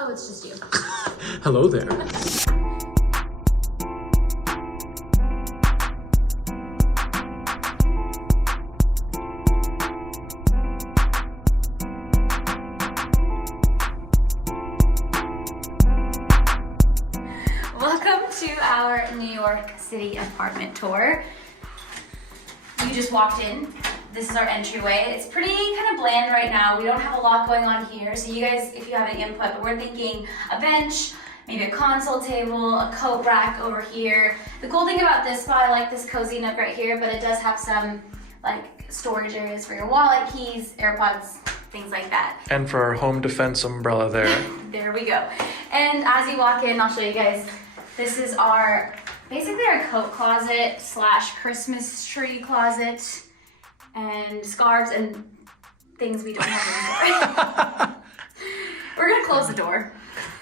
Oh, it's just you. Hello there. Welcome to our New York City apartment tour. You just walked in. This is our entryway. It's pretty kind of bland right now. We don't have a lot going on here. So you guys, if you have any input, but we're thinking a bench, maybe a console table, a coat rack over here. The cool thing about this spot, I like this cozy nook right here, but it does have some like storage areas for your wallet, keys, AirPods, things like that. And for our home defense umbrella there. There we go. And as you walk in, I'll show you guys, this is our, basically our coat closet slash Christmas tree closet and scarves and things we don't have anymore. We're gonna close the door.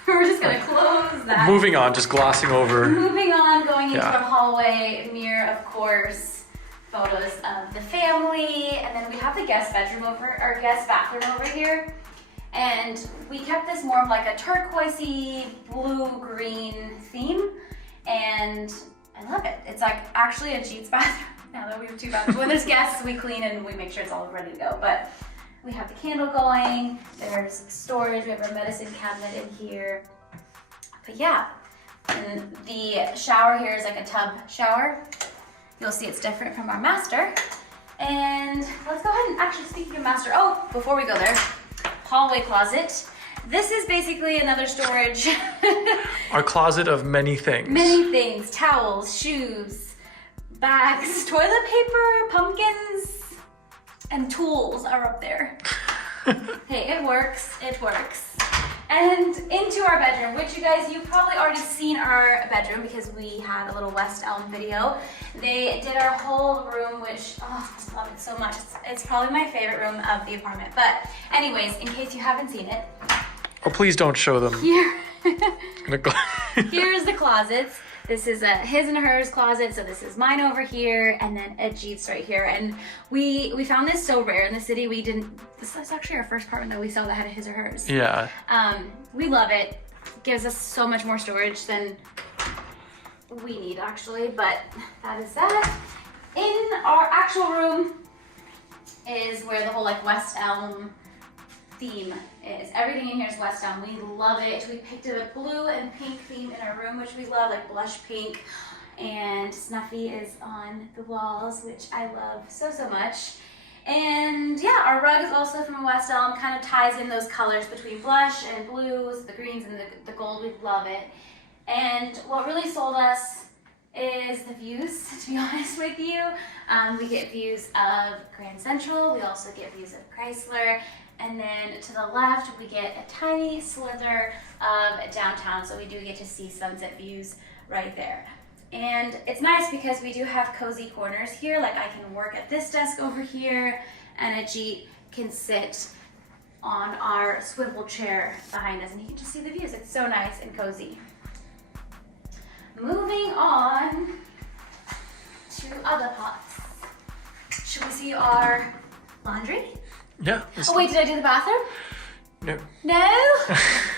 We're just gonna close that. Moving on, just glossing over. Moving on, going into our hallway, mirror, of course, photos of the family, and then we have the guest bathroom over here. And we kept this more of like a turquoisey, blue-green theme, and I love it. It's like actually Ajeet's bathroom. Now that we have two bathrooms. When there's guests, we clean and we make sure it's all ready to go. But we have the candle going, there's storage, we have our medicine cabinet in here. But yeah, and the shower here is like a tub shower. You'll see it's different from our master. And let's go ahead and actually, speaking of master, oh, before we go there, hallway closet. This is basically another storage. Our closet of many things. Many things, towels, shoes, bags, toilet paper, pumpkins, and tools are up there. Hey, it works, it works. And into our bedroom, which you guys, you've probably already seen our bedroom because we had a little West Elm video. They did our whole room, which, oh, I love it so much. It's probably my favorite room of the apartment. But anyways, in case you haven't seen it. Oh, please don't show them. Here. Here's the closets. This is a his and hers closet, so this is mine over here, and then Ajeet's right here. And we found this so rare in the city. This is actually our first apartment that we saw that had a his or hers. Yeah. We love it. Gives us so much more storage than we need actually, but that is that. In our actual room is where the whole like West Elm theme is. Everything in here is West Elm. We love it. We picked a blue and pink theme in our room, which we love, like blush pink. And Snuffy is on the walls, which I love so, so much. And yeah, our rug is also from West Elm, kind of ties in those colors between blush and blues, the greens and the gold. We love it. And what really sold us is the views, to be honest with you. We get views of Grand Central. We also get views of Chrysler. And then to the left, we get a tiny slither of downtown. So we do get to see sunset views right there. And it's nice because we do have cozy corners here. Like I can work at this desk over here, and Ajeet can sit on our swivel chair behind us, and you can just see the views. It's so nice and cozy. Moving on to other pots. Should we see our laundry? Yeah. Oh wait, did I do the bathroom? No. No?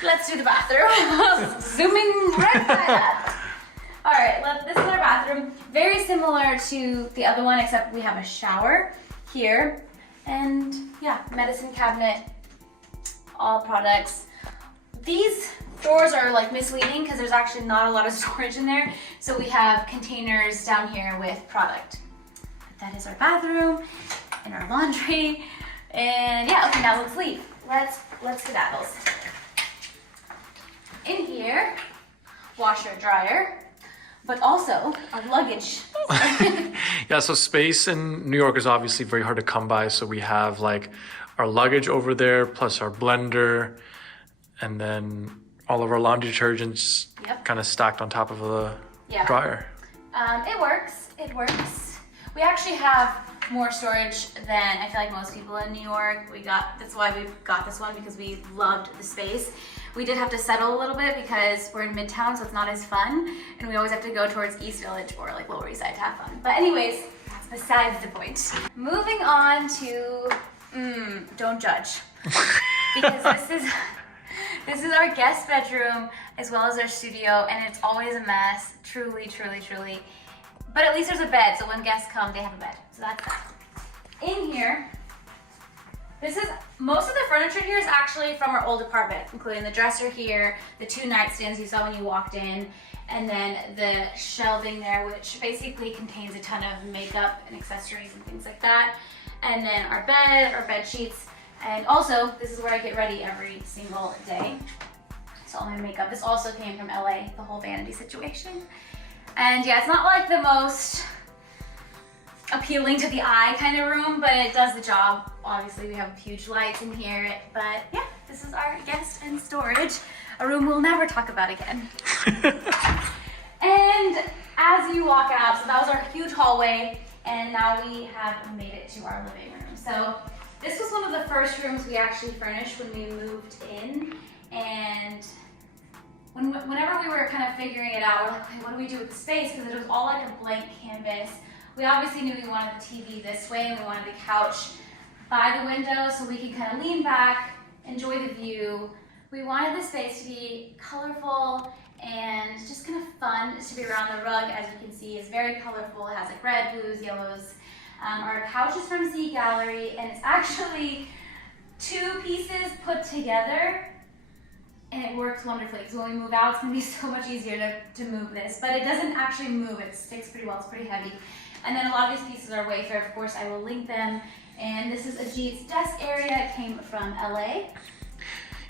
Let's do the bathroom. Zooming right by that. All right, this is our bathroom. Very similar to the other one, except we have a shower here. And yeah, medicine cabinet, all products. These drawers are like misleading because there's actually not a lot of storage in there. So we have containers down here with product. That is our bathroom and our laundry. And yeah, okay, now let's leave. Let's skedaddle. In here, washer, dryer, but also our luggage. Yeah, so space in New York is obviously very hard to come by. So we have like our luggage over there, plus our blender, and then all of our laundry detergents kind of stacked on top of the dryer. It works, it works. We actually have more storage than I feel like most people in New York. That's why we got this one, because we loved the space. We did have to settle a little bit because we're in Midtown, so it's not as fun, and we always have to go towards East Village or like Lower East Side to have fun. But anyways, that's besides the point. Moving on to don't judge, because This is our guest bedroom as well as our studio, and it's always a mess. Truly, truly, truly. But at least there's a bed, so when guests come, they have a bed. So that's that. In here, most of the furniture here is actually from our old apartment, including the dresser here, the 2 nightstands you saw when you walked in, and then the shelving there, which basically contains a ton of makeup and accessories and things like that. And then our bed sheets, and also this is where I get ready every single day. So all my makeup. This also came from LA, the whole vanity situation. And yeah, it's not like the most appealing to the eye kind of room, but it does the job. Obviously we have huge lights in here, but yeah, this is our guest and storage, a room we'll never talk about again. And as you walk out, so that was our huge hallway, and now we have made it to our living room. So this was one of the first rooms we actually furnished when we moved in, and whenever we were kind of figuring it out, we're like, okay, what do we do with the space? Because it was all like a blank canvas. We obviously knew we wanted the TV this way, and we wanted the couch by the window so we could kind of lean back, enjoy the view. We wanted the space to be colorful and just kind of fun to be around. The rug, as you can see, is very colorful. It has like red, blues, yellows. Our couch is from Z Gallery, and it's actually 2 pieces put together, and it works wonderfully. So when we move out, it's gonna be so much easier to move this, but it doesn't actually move. It sticks pretty well, it's pretty heavy. And then a lot of these pieces are Wayfair, of course, I will link them. And this is Ajeet's desk area. It came from LA.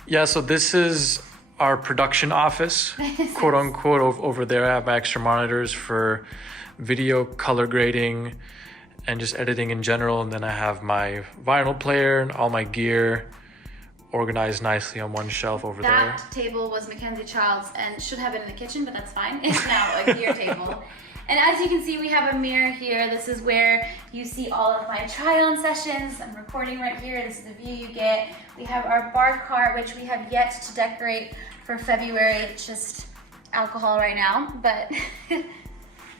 Yeah, so this is our production office, quote unquote, over there. I have my extra monitors for video, color grading, and just editing in general. And then I have my vinyl player and all my gear organized nicely on one shelf over there. That table was Mackenzie Child's and should have been in the kitchen, but that's fine. It's now a gear table. And as you can see, we have a mirror here. This is where you see all of my try-on sessions. I'm recording right here. This is the view you get. We have our bar cart, which we have yet to decorate for February. It's just alcohol right now, but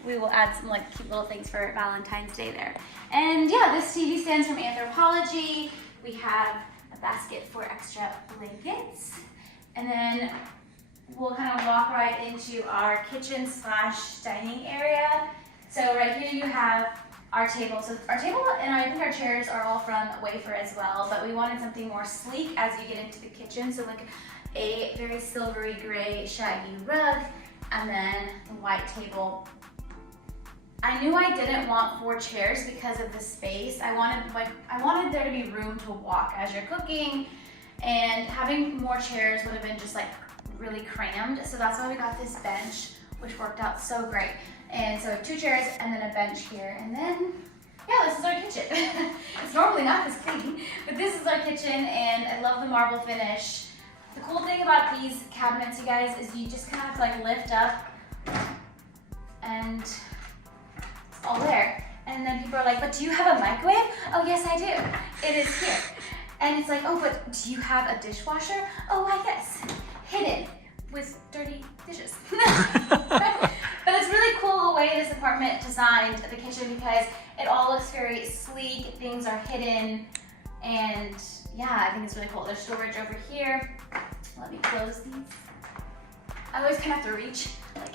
we will add some like cute little things for Valentine's Day there. And yeah, this TV stands from Anthropology. We have a basket for extra blankets. And then we'll kind of walk right into our kitchen / dining area. So right here you have our table. So our table and I think our chairs are all from Wayfair as well, but we wanted something more sleek as you get into the kitchen. So like a very silvery gray shaggy rug, and then the white table. I knew I didn't want 4 chairs because of the space. I wanted there to be room to walk as you're cooking, and having more chairs would have been just like really crammed. So that's why we got this bench, which worked out so great. And so 2 chairs and then a bench here. And then, yeah, this is our kitchen. It's normally not this clean, but this is our kitchen, and I love the marble finish. The cool thing about these cabinets, you guys, is you just kind of like lift up and it's all there. And then people are like, but do you have a microwave? Oh, yes, I do. It is here. And it's like, oh, but do you have a dishwasher? Oh, I guess. Hidden with dirty dishes. But it's really cool the way this apartment designed the kitchen, because it all looks very sleek, things are hidden, and yeah, I think it's really cool. There's storage over here. Let me close these. I always kind of have to reach, like,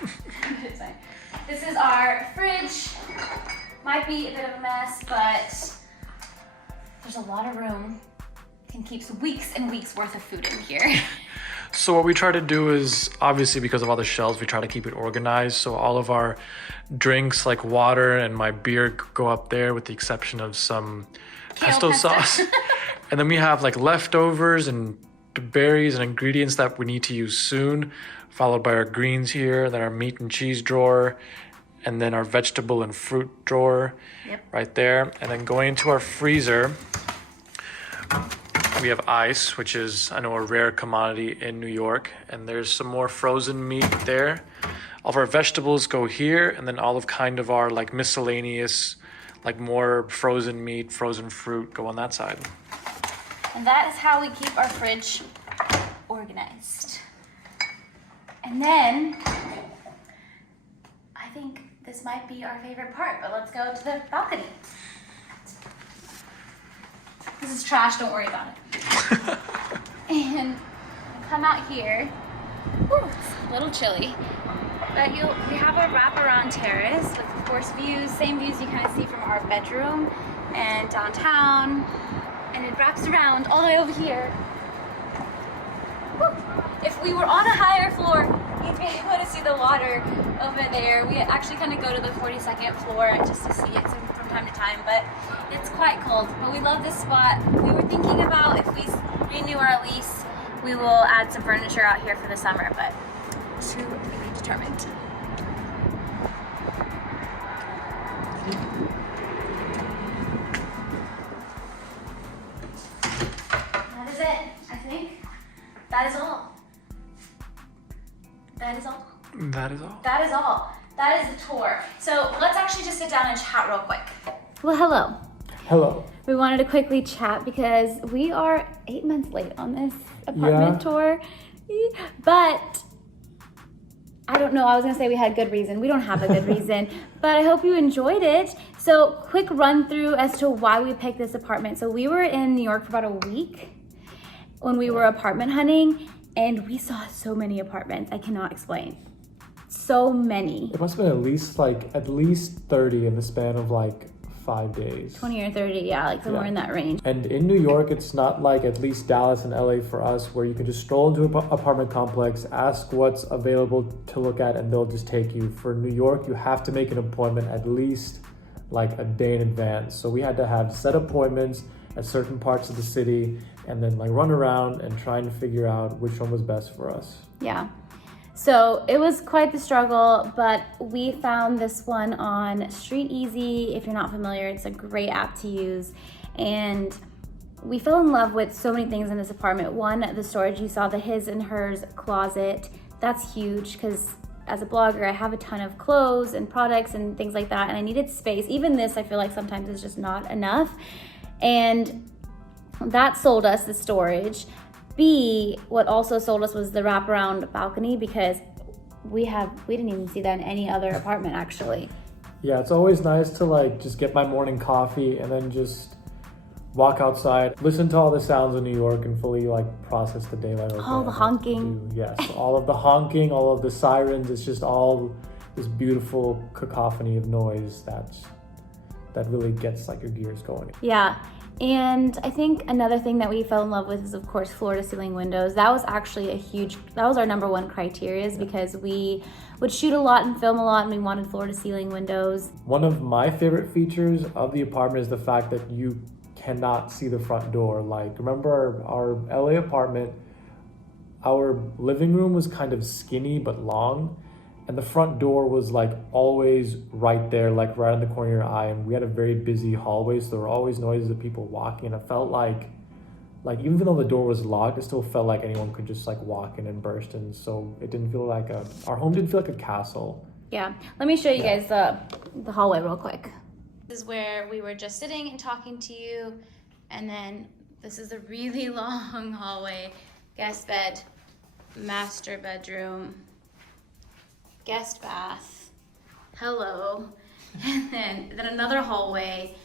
but it's fine. This is our fridge. Might be a bit of a mess, but there's a lot of room. Can keep weeks and weeks worth of food in here. So what we try to do is, obviously because of all the shelves, we try to keep it organized. So all of our drinks like water and my beer go up there, with the exception of some pesto sauce. And then we have like leftovers and berries and ingredients that we need to use soon, followed by our greens here, then our meat and cheese drawer, and then our vegetable and fruit drawer. Yep. Right there. And then going into our freezer, we have ice, which is, I know, a rare commodity in New York. And there's some more frozen meat there. All of our vegetables go here, and then all of kind of our like miscellaneous, like more frozen meat, frozen fruit go on that side. And that is how we keep our fridge organized. And then, I think this might be our favorite part, but let's go to the balcony. This is trash, don't worry about it. And come out here. Whew, it's a little chilly. But we have a wraparound terrace with, of course, views, same views you kind of see from our bedroom and downtown. And it wraps around all the way over here. Whew. If we were on a higher floor, you'd be able to see the water over there. We actually kind of go to the 42nd floor just to see it from time to time, but it's quite cold. But we love this spot. We were thinking about if we renew our lease, we will add some furniture out here for the summer, but to be determined. That is it, I think. That is all. That is all. That is all. That is all. That is the tour. So let's actually just sit down and chat real quick. Well, hello. Hello. We wanted to quickly chat because we are 8 months late on this apartment tour. But I don't know, I was gonna say we had good reason. We don't have a good reason, but I hope you enjoyed it. So quick run through as to why we picked this apartment. So we were in New York for about a week when we were apartment hunting, and we saw so many apartments, I cannot explain. So many. It must have been at least 30 in the span of like 5 days. 20 or 30, yeah, like somewhere in that range. And in New York, it's not like at least Dallas and LA for us, where you can just stroll into an apartment complex, ask what's available to look at, and they'll just take you. For New York, you have to make an appointment at least like a day in advance. So we had to have set appointments at certain parts of the city and then like run around and try and figure out which one was best for us. Yeah. So it was quite the struggle, but we found this one on Street Easy. If you're not familiar, it's a great app to use. And we fell in love with so many things in this apartment. One, the storage, you saw the his and hers closet. That's huge because as a blogger, I have a ton of clothes and products and things like that, and I needed space. Even this, I feel like sometimes is just not enough. And that sold us the storage. B, what also sold us was the wraparound balcony, because we didn't even see that in any other apartment actually. Yeah, it's always nice to like just get my morning coffee and then just walk outside, listen to all the sounds of New York and fully like process the day. All the honking. Yes, all of the honking, all of the sirens. It's just all this beautiful cacophony of noise that really gets like your gears going. Yeah. And I think another thing that we fell in love with is, of course, floor to ceiling windows. That was actually that was our number one criteria, is because we would shoot a lot and film a lot, and we wanted floor to ceiling windows. One of my favorite features of the apartment is the fact that you cannot see the front door. Like, remember our LA apartment, our living room was kind of skinny but long, and the front door was like always right there, like right in the corner of your eye. And we had a very busy hallway, so there were always noises of people walking. And it felt like even though the door was locked, it still felt like anyone could just like walk in and burst in. So it didn't feel like our home didn't feel like a castle. Yeah, let me show you guys the hallway real quick. This is where we were just sitting and talking to you. And then this is a really long hallway. Guest bed, master bedroom, guest bath, hello, and then another hallway,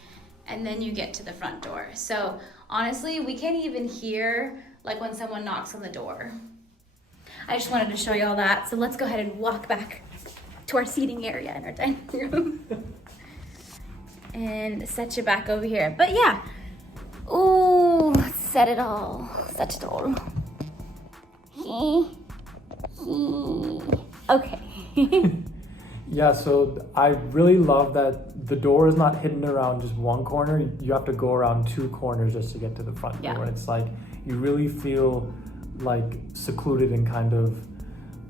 and then you get to the front door. So honestly, we can't even hear like when someone knocks on the door. I just wanted to show you all that. So let's go ahead and walk back to our seating area in our dining room and set you back over here. But yeah, ooh, set it all. Okay. Yeah, so I really love that the door is not hidden around just one corner. You have to go around two corners just to get to the front door. It's like you really feel like secluded and kind of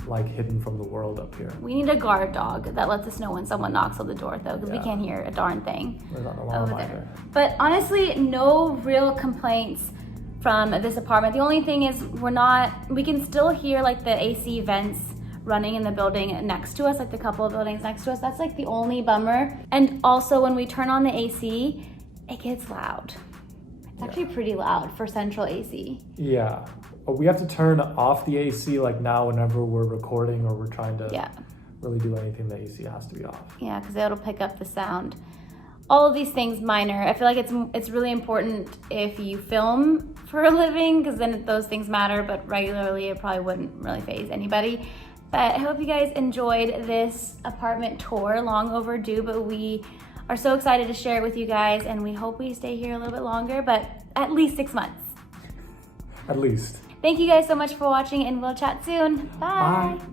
like hidden from the world up here. We need a guard dog that lets us know when someone knocks on the door, though, because we can't hear a darn thing over there. But honestly, no real complaints from this apartment. The only thing is we can still hear like the AC vents running in the building next to us, like the couple of buildings next to us. That's like the only bummer. And also when we turn on the AC, it gets loud. It's actually pretty loud for central AC. Yeah, but we have to turn off the AC like now whenever we're recording or we're trying to really do anything. The AC has to be off. Yeah, because it'll pick up the sound. All of these things minor. I feel like it's really important if you film for a living, because then those things matter, but regularly it probably wouldn't really faze anybody. But I hope you guys enjoyed this apartment tour, long overdue, but we are so excited to share it with you guys, and we hope we stay here a little bit longer, but at least 6 months. At least. Thank you guys so much for watching, and we'll chat soon. Bye. Bye.